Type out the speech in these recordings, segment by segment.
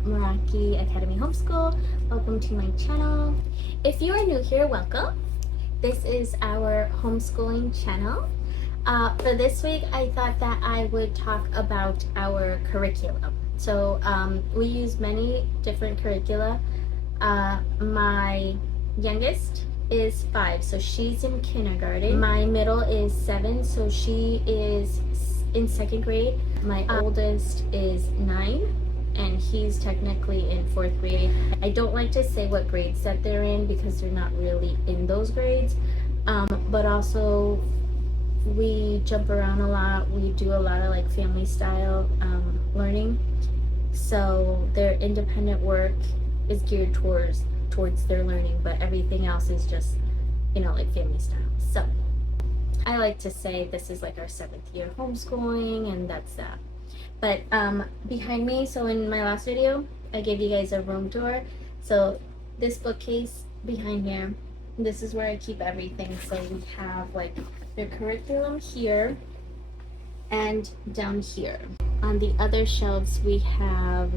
Meraki Academy Homeschool. Welcome to my channel. If you are new here, welcome. This is our homeschooling channel. For this week, I thought that I would talk about our curriculum. So we use many different curricula. My youngest is 5, so she's in kindergarten. My middle is 7, so she is in 2nd grade. My oldest is 9, and he's technically in 4th grade. I don't like to say what grades that they're in because they're not really in those grades, but also we jump around a lot. We do a lot of like family style learning, so their independent work is geared towards their learning, but everything else is just, like family style. So I like to say this is like our 7th year homeschooling, and that's that. But behind me, so in my last video, I gave you guys a room tour. So this bookcase behind here, this is where I keep everything. So we have like their curriculum here and down here. On the other shelves, we have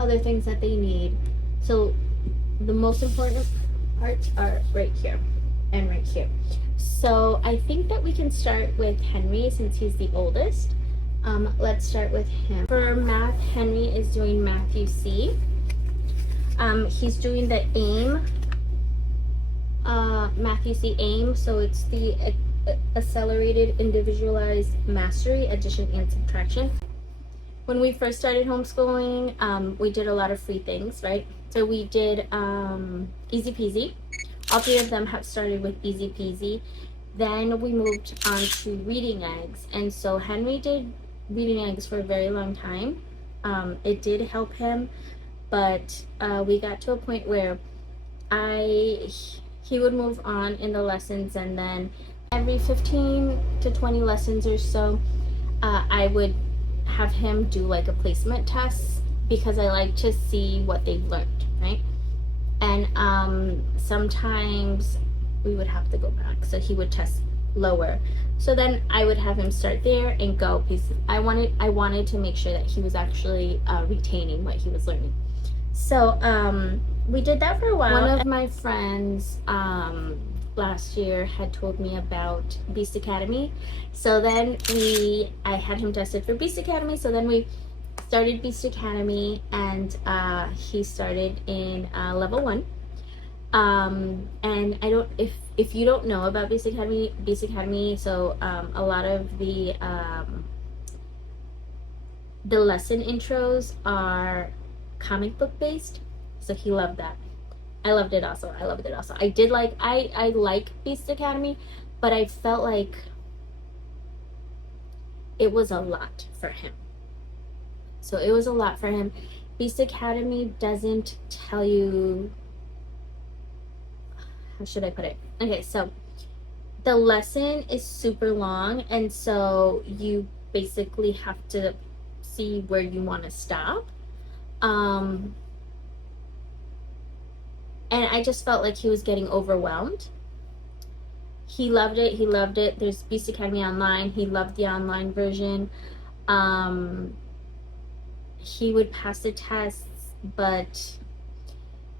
other things that they need. So the most important parts are right here and right here. So I think that we can start with Henry since he's the oldest. Let's start with him. For math, Henry is doing Matthew C. He's doing the AIM, Matthew C. AIM, so it's the Accelerated Individualized Mastery, Addition and Subtraction. When we first started homeschooling, we did a lot of free things, right? So we did Easy Peasy. All 3 of them have started with Easy Peasy. Then we moved on to Reading Eggs. And so Henry did Reading Eggs for a very long time. It did help him, but we got to a point where he would move on in the lessons, and then every 15 to 20 lessons or so, I would have him do like a placement test because I like to see what they've learned, right? And sometimes we would have to go back, so he would test lower. So then I would have him start there and go, because I wanted to make sure that he was actually retaining what he was learning. So we did that for a while. One of my friends last year had told me about Beast Academy, so then I had him tested for Beast Academy. So then we started Beast Academy, and he started in level 1. And I don't, if you don't know about Beast Academy, so a lot of the lesson intros are comic book based, so he loved that. I loved it also. I like Beast Academy, but I felt like it was a lot for him. So it was a lot for him. Beast Academy doesn't tell you, how should I put it? Okay, so the lesson is super long, and so you basically have to see where you want to stop. And I just felt like he was getting overwhelmed. He loved it. There's Beast Academy Online. He loved the online version. He would pass the tests, but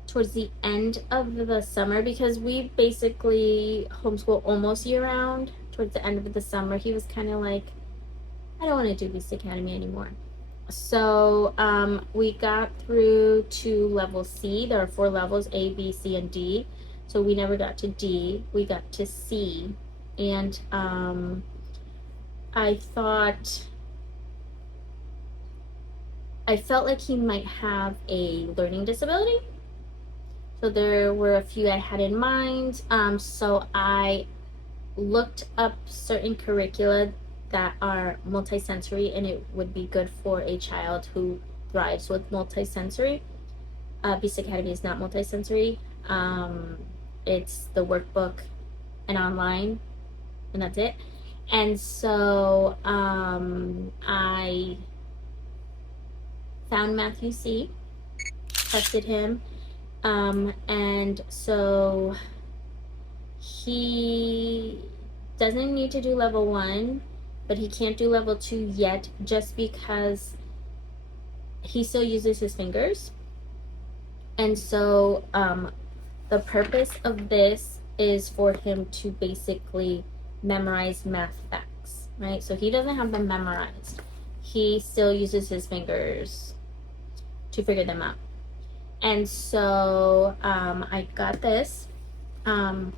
towards the end of the summer, because we basically homeschool almost year round, towards the end of the summer, he was kind of like, I don't want to do Beast Academy anymore. So we got through to level C. There are 4 levels, A, B, C, and D. So we never got to D. We got to C. And I felt like he might have a learning disability. So there were a few I had in mind. So I looked up certain curricula that are multisensory, and it would be good for a child who thrives with multisensory. Beast Academy is not multisensory. It's the workbook and online, and that's it. And so I found Matthew C, tested him, and so he doesn't need to do level 1, but he can't do level 2 yet, just because he still uses his fingers. And so the purpose of this is for him to basically memorize math facts, right? So he doesn't have them memorized. He still uses his fingers to figure them out. And so I got this. I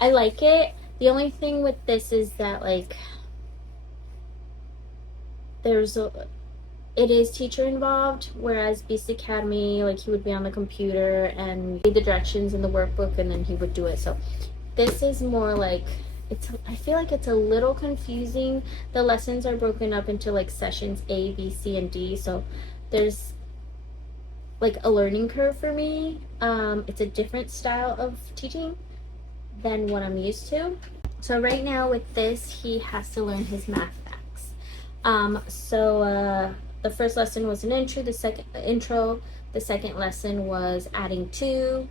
like it. The only thing with this is that, like, it is teacher involved, whereas Beast Academy, like, he would be on the computer and read the directions in the workbook and then he would do it. So this is more like, I feel like it's a little confusing. The lessons are broken up into like sessions A, B, C, and D. So there's like a learning curve for me. It's a different style of teaching than what I'm used to. So right now with this, he has to learn his math facts. The first lesson was an intro. The second lesson was adding 2.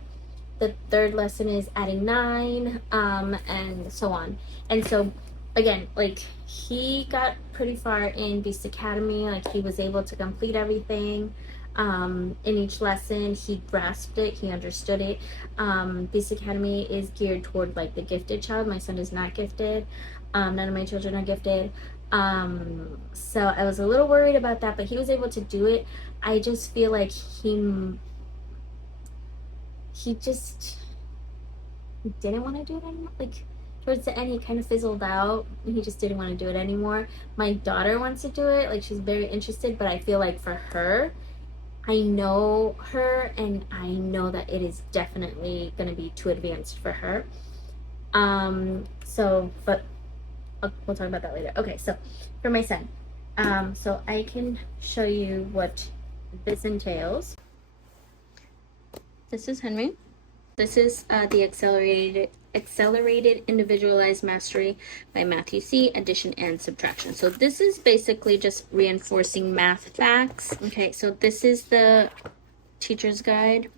The third lesson is adding 9, and so on. And so again, like, he got pretty far in Beast Academy. Like, he was able to complete everything. In each lesson, he grasped it, he understood it. Beast Academy is geared toward like the gifted child. My son is not gifted. None of my children are gifted. So I was a little worried about that, but he was able to do it. I just feel like he just didn't want to do it anymore. Like, towards the end, he kind of fizzled out. He just didn't want to do it anymore. My daughter wants to do it. Like, she's very interested, but I feel like for her, I know her, and I know that it is definitely going to be too advanced for her. But we'll talk about that later. Okay, so for my son, so I can show you what this entails. This is Henry. This is the Accelerated Individualized Mastery by Matthew C. Addition and Subtraction. So this is basically just reinforcing math facts. Okay, so this is the teacher's guide.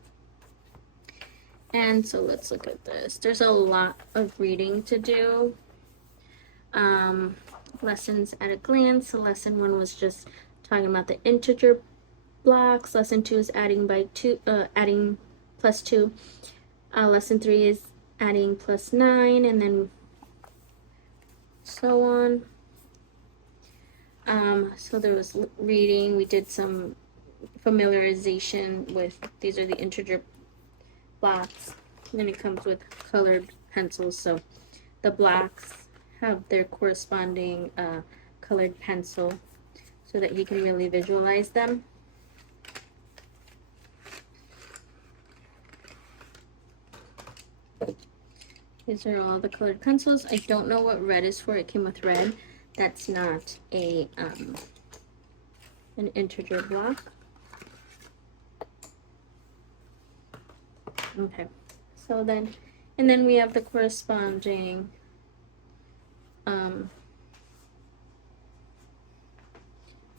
And so let's look at this. There's a lot of reading to do. Lessons at a glance. So lesson 1 was just talking about the integer blocks. Lesson 2 is adding plus 2. Lesson 3 is adding plus 9, and then so on. So there was reading. We did some familiarization with, these are the integer blocks. And then it comes with colored pencils. So the blocks have their corresponding colored pencil so that you can really visualize them. These are all the colored pencils. I don't know what red is for. It came with red. That's not an integer block. Okay. So then, and then we have the corresponding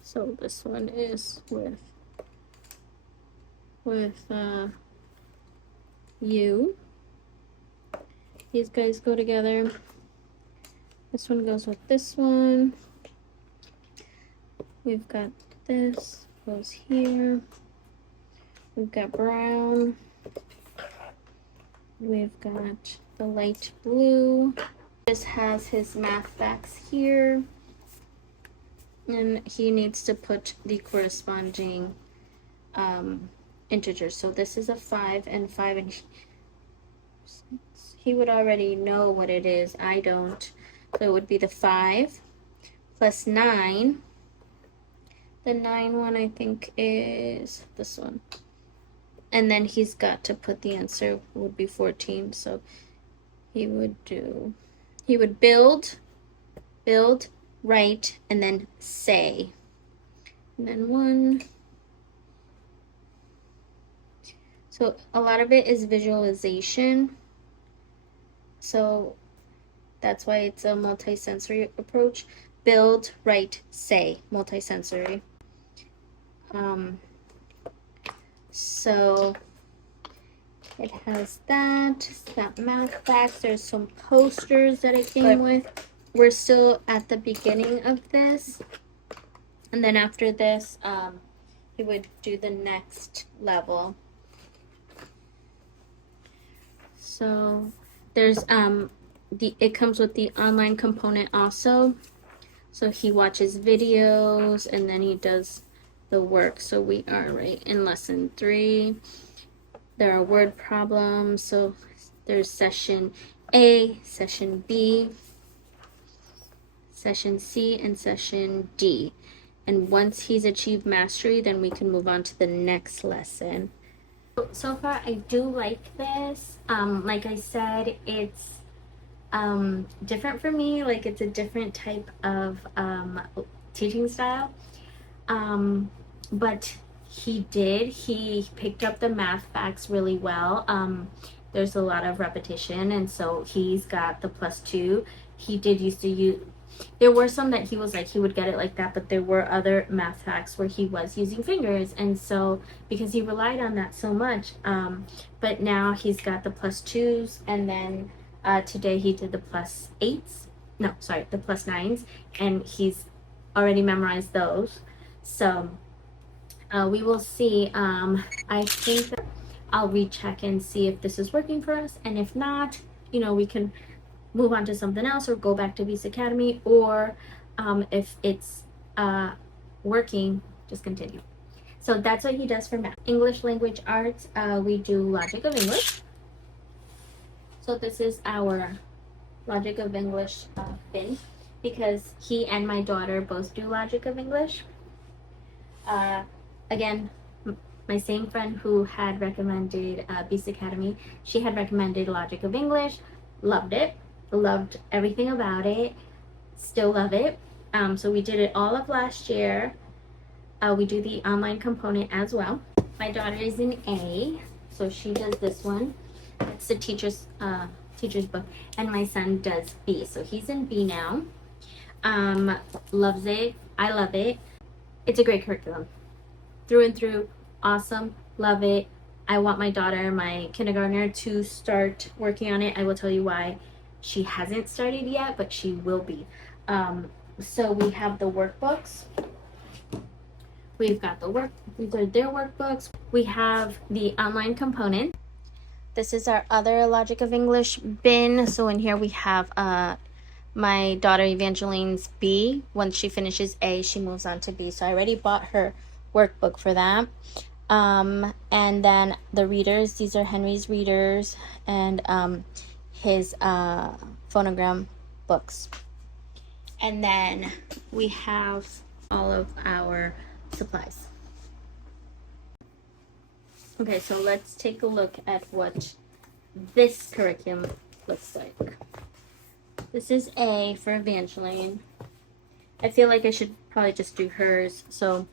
so this one is with U. These guys go together. This one goes with this one. We've got this goes here. We've got brown. We've got the light blue. This has his math facts here. And he needs to put the corresponding integers. So this is a 5 and 5, and he would already know what it is. I don't. So it would be the 5 plus 9. The 9 one, I think, is this one. And then he's got to put the answer would be 14. So he would build, write, and then say. And then 1. So a lot of it is visualization. So that's why it's a multisensory approach. Build, write, say, multisensory. So it has that. It's got math facts. There's some posters that it came with. We're still at the beginning of this. And then after this, he would do the next level. So there's it comes with the online component also. So he watches videos and then he does the work. So we are right in lesson 3. There are word problems. So there's session A, session B, session C, and session D. And once he's achieved mastery, then we can move on to the next lesson. So far, I do like this. Like I said, it's different for me. Like, it's a different type of teaching style. But he picked up the math facts really well. There's a lot of repetition, and so he's got the +2. He did used to use, there were some that he was like, he would get it like that, but there were other math facts where he was using fingers, and so because he relied on that so much, but now he's got the +2s, and then today he did the +8s, no, sorry, the +9s, and he's already memorized those. So we will see. I think that I'll recheck and see if this is working for us, and if not, you know, we can move on to something else or go back to Beast Academy, or if it's working, just continue. So that's what he does for math. English language arts, we do logic of English. So this is our logic of English bin, because he and my daughter both do logic of English. Again, my same friend who had recommended Beast Academy, she had recommended logic of English, loved it, loved everything about it, still love it. So we did it all of last year. We do the online component as well. My daughter is in A, so she does this one. It's the teacher's book, and my son does B, so he's in B now. Loves it. I love it. It's a great curriculum, through and through. Awesome. Love it. I want my daughter, my kindergartner, to start working on it. I will tell you why. She hasn't started yet, but she will be. So we have the workbooks. We've got these are their workbooks. We have the online component. This is our other logic of English bin. So in here we have my daughter Evangeline's B. Once she finishes A, she moves on to B. So I already bought her workbook for that. And then the readers, these are Henry's readers and his phonogram books. And then we have all of our supplies. Okay, so let's take a look at what this curriculum looks like. This is A for Evangeline. I feel like I should probably just do hers. So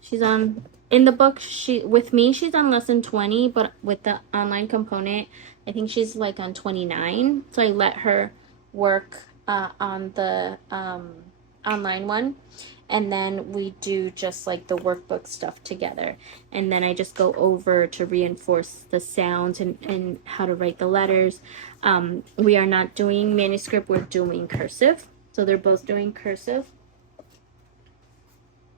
she's on, in the book, with me, she's on lesson 20, but with the online component, I think she's like on 29. So I let her work on the online one. And then we do just like the workbook stuff together. And then I just go over to reinforce the sounds and how to write the letters. We are not doing manuscript, we're doing cursive. So they're both doing cursive.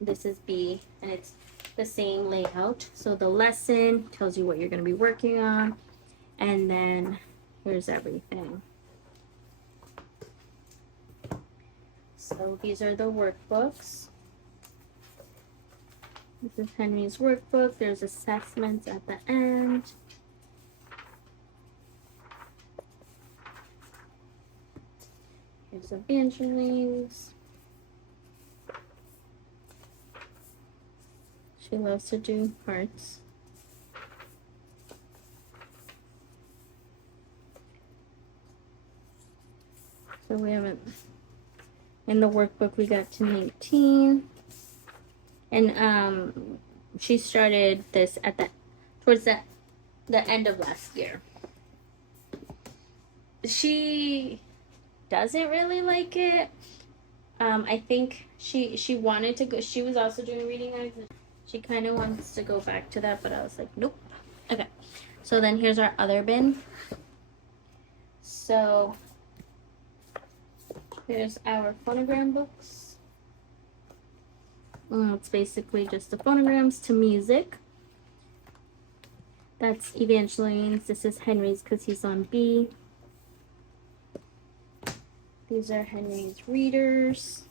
This is B, and it's the same layout. So the lesson tells you what you're going to be working on. And then here's everything. So these are the workbooks. This is Henry's workbook. There's assessments at the end. Here's Evangeline's. She loves to do hearts. So we haven't, in the workbook we got to 19. And she started this at towards the end of last year. She doesn't really like it. I think she wanted to go, she was also doing reading guides. She kind of wants to go back to that, but I was like, nope. Okay, so then here's our other bin. So here's our phonogram books. It's basically just the phonograms to music. That's Evangeline's. This is Henry's because he's on B. These are Henry's readers.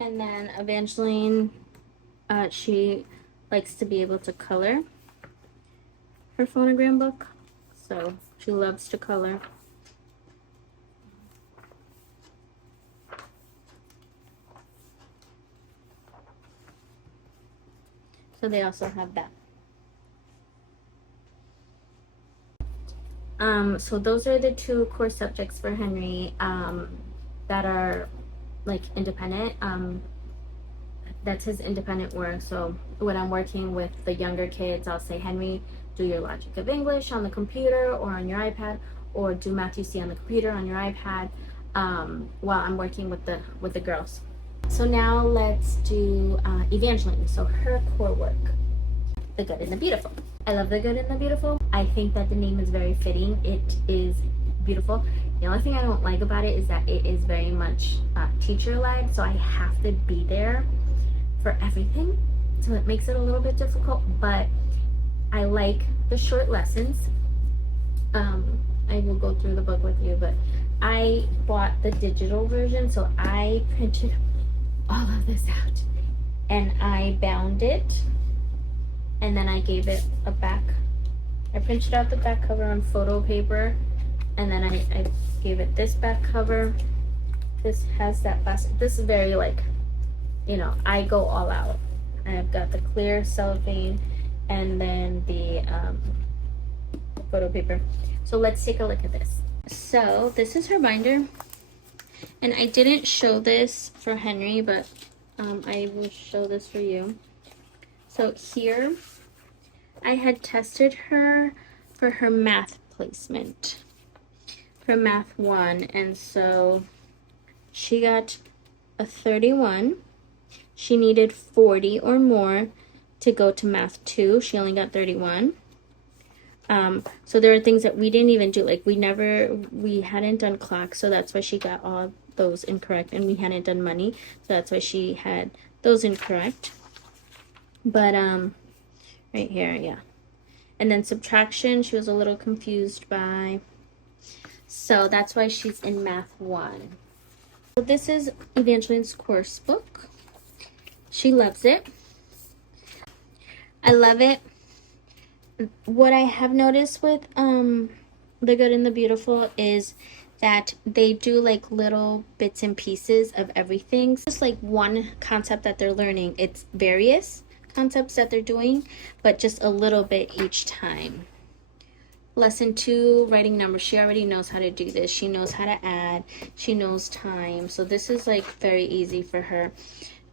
And then Evangeline, she likes to be able to color her phonogram book. So she loves to color. So they also have that. So those are the two core subjects for Henry that are like independent. That's his independent work. So when I'm working with the younger kids, I'll say, Henry, do your logic of English on the computer or on your iPad, or do Math UC on the computer on your iPad, while I'm working with the girls. So now let's do Evangeline. So her core work, The Good and the Beautiful. I love The Good and the Beautiful. I think that the name is very fitting. It is beautiful. The only thing I don't like about it is that it is very much teacher-led, so I have to be there for everything. So it makes it a little bit difficult, but I like the short lessons. I will go through the book with you, but I bought the digital version, so I printed all of this out and I bound it, and then I gave it a back. I printed out the back cover on photo paper, and then I gave it this back cover. This has that plastic. This is very like, you know, I go all out. I've got the clear cellophane and then the photo paper. So let's take a look at this. So this is her binder, and I didn't show this for Henry, but I will show this for you. So here I had tested her for her math placement for Math 1, and so she got a 31. She needed 40 or more to go to Math 2. She only got 31. So there are things that we didn't even do, like we hadn't done clock, so that's why she got all those incorrect, and we hadn't done money, so that's why she had those incorrect. But right here, yeah. And then subtraction, she was a little confused by, so that's why she's in Math 1. So this is Evangeline's course book. She loves it. I love it. What I have noticed with The Good and the Beautiful is that they do like little bits and pieces of everything. It's just like one concept that they're learning. It's various concepts that they're doing, but just a little bit each time. Lesson 2, writing numbers. She already knows how to do this. She knows how to add. She knows time. So this is like very easy for her.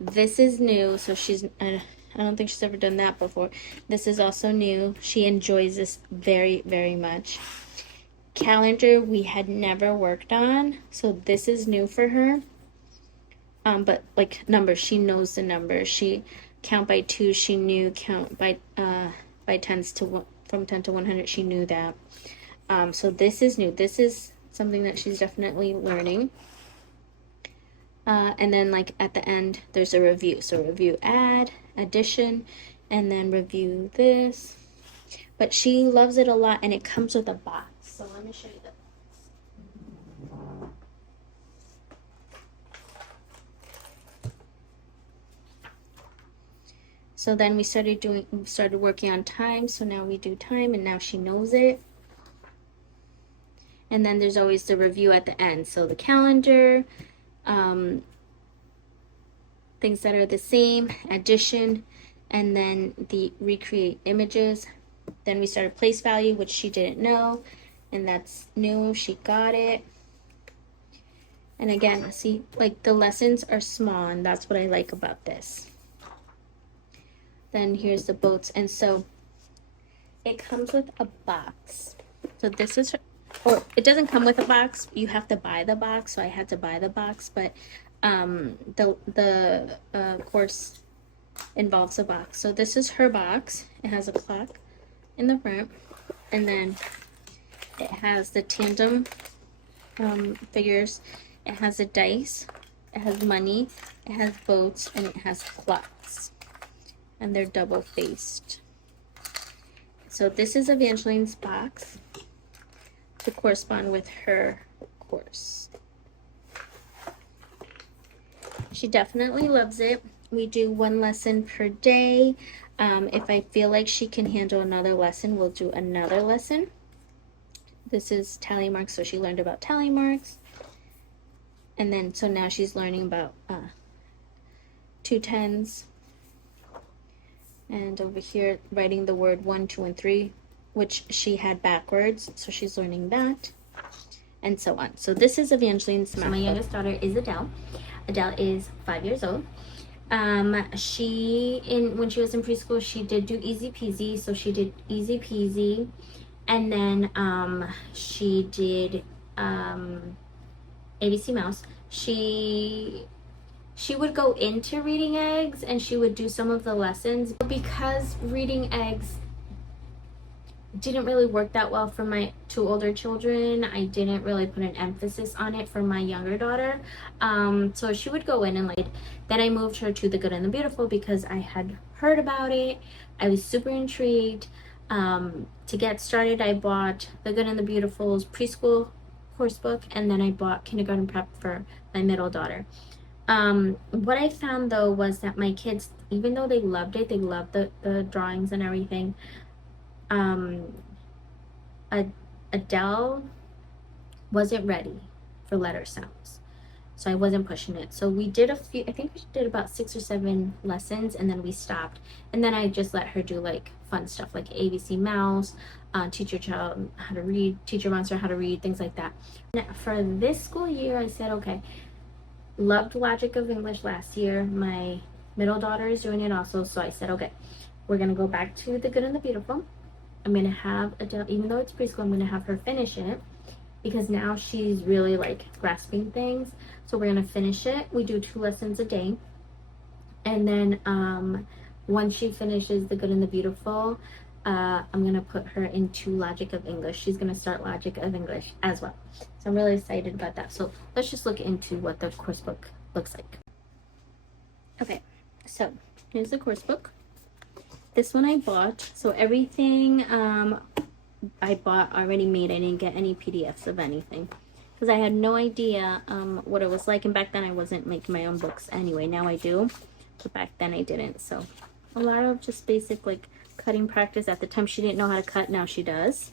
This is new, so she's I don't think she's ever done that before. This is also new. She enjoys this very, very much. Calendar we had never worked on, so this is new for her. But like numbers, she knows the numbers. She count by 2, she knew. Count by tens to from 10 to 100, she knew that. So this is new. This is something that she's definitely learning. And then like at the end, there's a review. So review, add, addition, and then review this. But she loves it a lot, and it comes with a box. So let me show you the box. So then we started working on time. So now we do time, and now she knows it. And then there's always the review at the end. So the calendar, things that are the same, addition, and then the recreate images. Then we started place value, which she didn't know, and that's new. She got it. And again, see, like the lessons are small, and that's what I like about this. Then here's the boats, and so it comes with a box. So this is her, or it doesn't come with a box. You have to buy the box, so I had to buy the box, but the course involves a box. So this is her box. It has a clock, in the front, and then it has the tandem figures. It has a dice, it has money, it has boats, and it has clocks, and they're double faced. So this is Evangeline's box to correspond with her course. She definitely loves it. We do one lesson per day. If I feel like she can handle another lesson, we'll do another lesson. This is tally marks, so she learned about tally marks. And then, so now she's learning about 2 tens. And over here, writing the word 1, 2, and 3, which she had backwards, so she's learning that, and so on. So this is Evangeline's math. So my youngest daughter is Adele. Adele is 5 years old. When she was in preschool, she did do Easy Peasy, so she did Easy Peasy, and then she did ABC Mouse. She would go into reading eggs and she would do some of the lessons. Because reading eggs didn't really work that well for my 2 older children, I didn't really put an emphasis on it for my younger daughter. So she would go in and then I moved her to The Good and the Beautiful because I had heard about it. I was super intrigued. To get started, I bought The Good and the Beautiful's preschool course book, and then I bought kindergarten prep for my middle daughter. What I found though was that my kids, even though they loved it, they loved the drawings and everything, Adele wasn't ready for letter sounds, so I wasn't pushing it. So we did I think we did about 6 or 7 lessons, and then we stopped, and then I just let her do like fun stuff like ABC Mouse, teach your child how to read, teach your monster how to read, things like that. And for this school year, I said, okay, loved Logic of English last year. My middle daughter is doing it also, so I said, okay, we're gonna go back to The Good and the Beautiful. I'm gonna have Adele, even though it's preschool, I'm gonna have her finish it because now she's really like grasping things. So we're gonna finish it. We do 2 lessons a day, and then once she finishes The Good and the Beautiful, I'm gonna put her into Logic of English. She's gonna start Logic of English as well. So I'm really excited about that. So let's just look into what the course book looks like. Okay, so here's the course book. This one I bought. So everything I bought already made. I didn't get any PDFs of anything because I had no idea what it was like. And back then I wasn't making my own books anyway. Now I do, but back then I didn't. So a lot of just basic like cutting practice. At the time she didn't know how to cut. Now she does.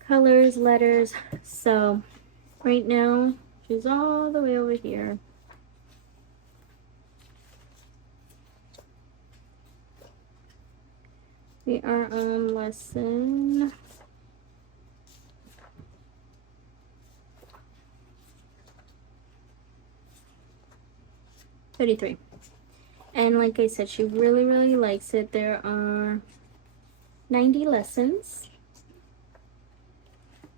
Colors, letters. So right now she's all the way over here. We are on lesson 33. And like I said, she really, really likes it. There are 90 lessons.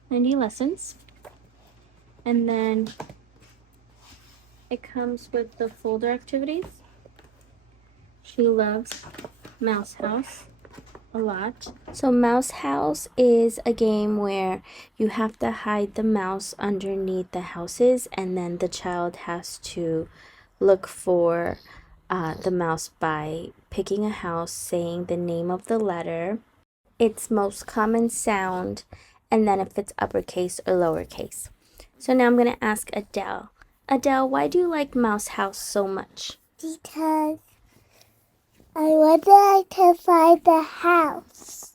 90 lessons. And then it comes with the folder activities. She loves Mouse House a lot. So Mouse House is a game where you have to hide the mouse underneath the houses, and then the child has to look for the mouse by picking a house, saying the name of the letter, its most common sound, and then if it's uppercase or lowercase. So now I'm going to ask Adele. Adele, why do you like Mouse House so much? Because I would like to find the house.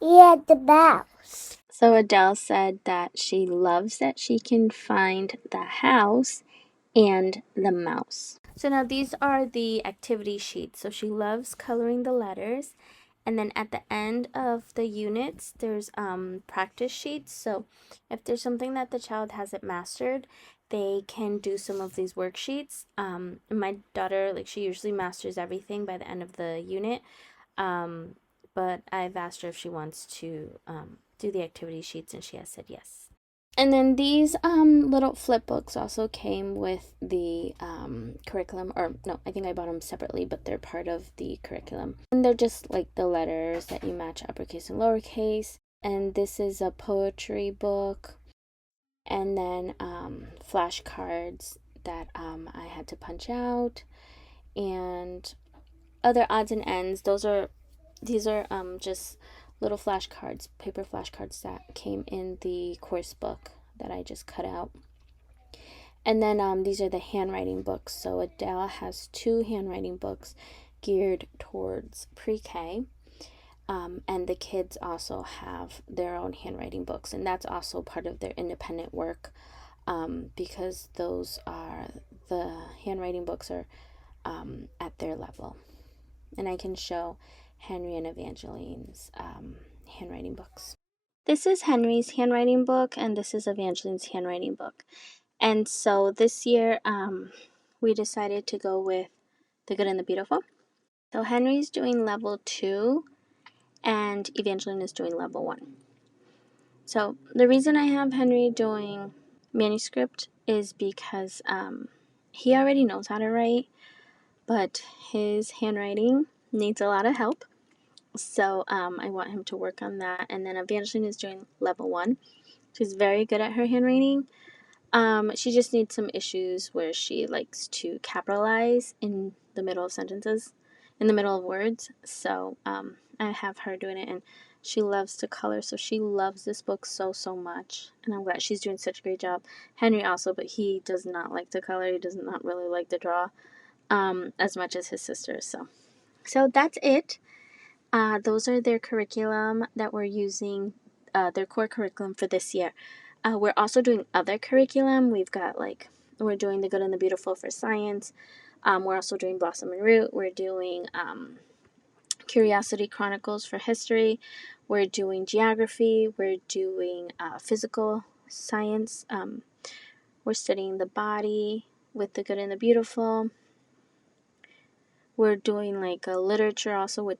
Yeah, the mouse. So Adele said that she loves that she can find the house and the mouse. So now these are the activity sheets. So she loves coloring the letters. And then at the end of the units, there's practice sheets. So if there's something that the child hasn't mastered, they can do some of these worksheets. My daughter, like, she usually masters everything by the end of the unit. But I've asked her if she wants to do the activity sheets, and she has said yes. And then these little flip books also came with the curriculum, or no, I think I bought them separately, but they're part of the curriculum. And they're just like the letters that you match uppercase and lowercase. And this is a poetry book. And then flashcards that I had to punch out, and other odds and ends. These are just little flashcards, paper flashcards that came in the course book that I just cut out. And then these are the handwriting books. So Adele has 2 handwriting books geared towards pre-K. And the kids also have their own handwriting books, and that's also part of their independent work, because the handwriting books are at their level. And I can show Henry and Evangeline's handwriting books. This is Henry's handwriting book, and this is Evangeline's handwriting book. And so this year, we decided to go with The Good and the Beautiful. So Henry's doing level 2, and Evangeline is doing level 1. So the reason I have Henry doing manuscript is because he already knows how to write, but his handwriting needs a lot of help. So I want him to work on that. And then Evangeline is doing level 1. She's very good at her handwriting. She just needs some issues where she likes to capitalize in the middle of sentences, in the middle of words. So I have her doing it, and she loves to color, so she loves this book so much, and I'm glad she's doing such a great job. Henry also, but he does not like to color. He does not really like to draw as much as his sisters. So that's it. Those are their curriculum that we're using, their core curriculum for this year. We're also doing other curriculum. We're doing The Good and the Beautiful for science. We're also doing Blossom and Root. We're doing Curiosity Chronicles for history. We're doing geography. We're doing physical science. We're studying the body with The Good and the Beautiful. We're doing like a literature also with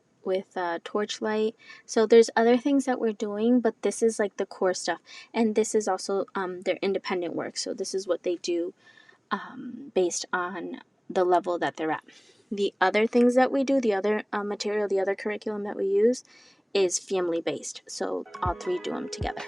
Torchlight. So there's other things that we're doing, but this is like the core stuff, and this is also their independent work. So this is what they do based on the level that they're at. The other things that we do, the other material, the other curriculum that we use is family based. So all 3 do them together.